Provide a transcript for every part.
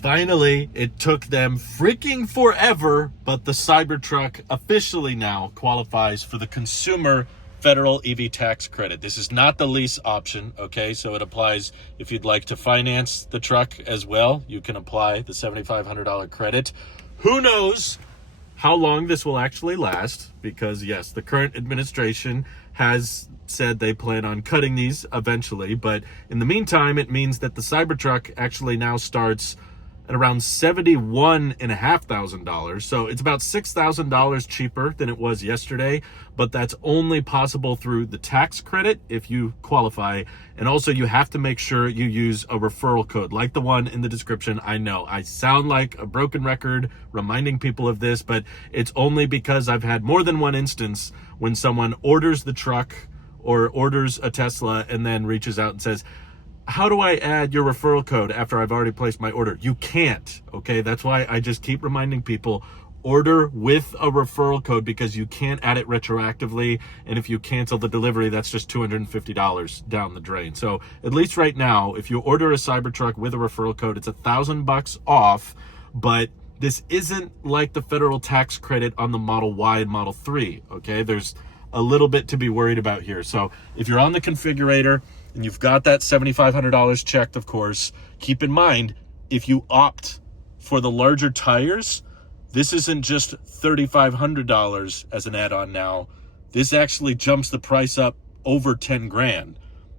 Finally, it took them freaking forever, but the Cybertruck officially now qualifies for the consumer federal EV tax credit. This is not the lease option, okay? So it applies if you'd like to finance the truck as well. You can apply the $7,500 credit. Who knows how long this will actually last? Because yes, the current administration has said they plan on cutting these eventually, but in the meantime, it means that the Cybertruck actually now starts at around $71,500. So it's about $6,000 cheaper than it was yesterday, but that's only possible through the tax credit if you qualify. And also you have to make sure you use a referral code like the one in the description. I know I sound like a broken record reminding people of this, but it's only because I've had more than one instance when someone orders the truck or orders a Tesla and then reaches out and says, how do I add your referral code after I've already placed my order? You can't, okay? That's why I just keep reminding people, order with a referral code because you can't add it retroactively. And if you cancel the delivery, that's just $250 down the drain. So at least right now, if you order a Cybertruck with a referral code, it's $1,000 off, but this isn't like the federal tax credit on the Model Y and Model 3, okay? There's a little bit to be worried about here. So if you're on the configurator, and you've got that $7,500 checked, of course, keep in mind, if you opt for the larger tires, this isn't just $3,500 as an add-on now. This actually jumps the price up over 10 grand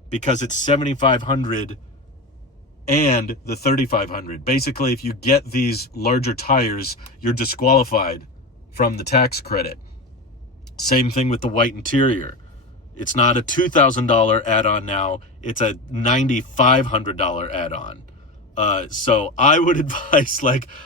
because it's $7,500 and the $3,500. Basically, if you get these larger tires, you're disqualified from the tax credit. Same thing with the white interior. It's not a $2,000 add-on now. It's a $9,500 add-on. So I would advise,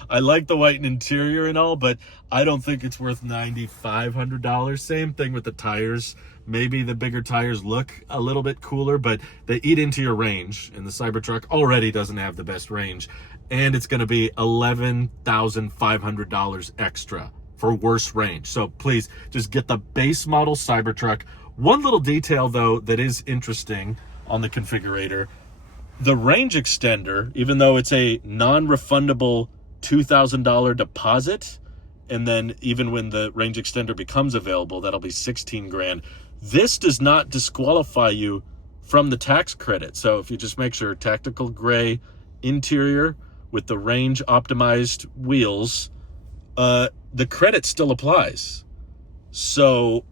I like the white interior and all, but I don't think it's worth $9,500. Same thing with the tires. Maybe the bigger tires look a little bit cooler, but they eat into your range. And the Cybertruck already doesn't have the best range. And it's going to be $11,500 extra for worse range. So please just get the base model Cybertruck. One little detail, though, that is interesting on the configurator, the range extender, even though it's a non-refundable $2,000 deposit, and then even when the range extender becomes available, that'll be 16 grand. This does not disqualify you from the tax credit. So if you just make sure tactical gray interior with the range optimized wheels, the credit still applies. So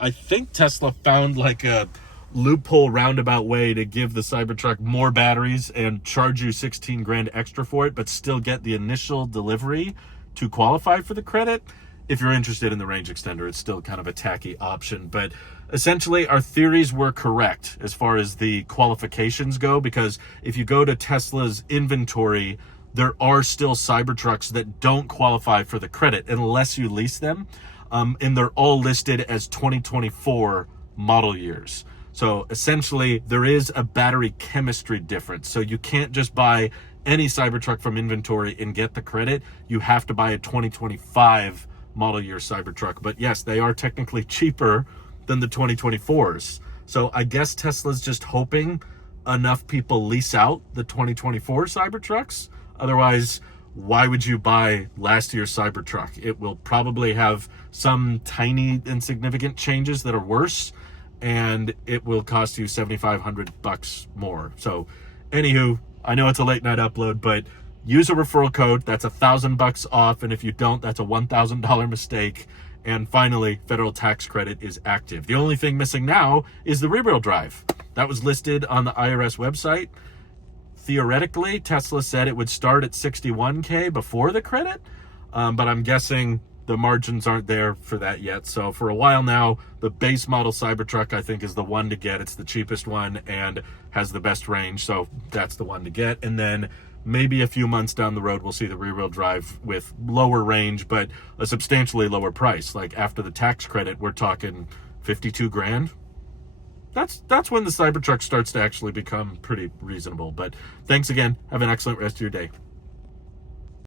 I think Tesla found like a loophole roundabout way to give the Cybertruck more batteries and charge you 16 grand extra for it, but still get the initial delivery to qualify for the credit. If you're interested in the range extender, it's still kind of a tacky option. But essentially, our theories were correct as far as the qualifications go, because if you go to Tesla's inventory, there are still Cybertrucks that don't qualify for the credit unless you lease them. And they're all listed as 2024 model years. So essentially, there is a battery chemistry difference. So you can't just buy any Cybertruck from inventory and get the credit. You have to buy a 2025 model year Cybertruck. But yes, they are technically cheaper than the 2024s. So I guess Tesla's just hoping enough people lease out the 2024 Cybertrucks. Otherwise, why would you buy last year's Cybertruck? It will probably have some tiny insignificant changes that are worse, and it will cost you $7,500 more. So anywho, I know it's a late night upload, but use a referral code. That's $1,000 off. And if you don't, that's a $1,000 mistake. And finally, federal tax credit is active. The only thing missing now is the rear-wheel drive. That was listed on the IRS website. Theoretically, Tesla said it would start at $61K before the credit, but I'm guessing the margins aren't there for that yet. So for a while now, the base model Cybertruck, I think, is the one to get. It's the cheapest one and has the best range, so that's the one to get. And then maybe a few months down the road, we'll see the rear-wheel drive with lower range, but a substantially lower price. Like after the tax credit, we're talking 52 grand. That's when the Cybertruck starts to actually become pretty reasonable. But thanks again. Have an excellent rest of your day.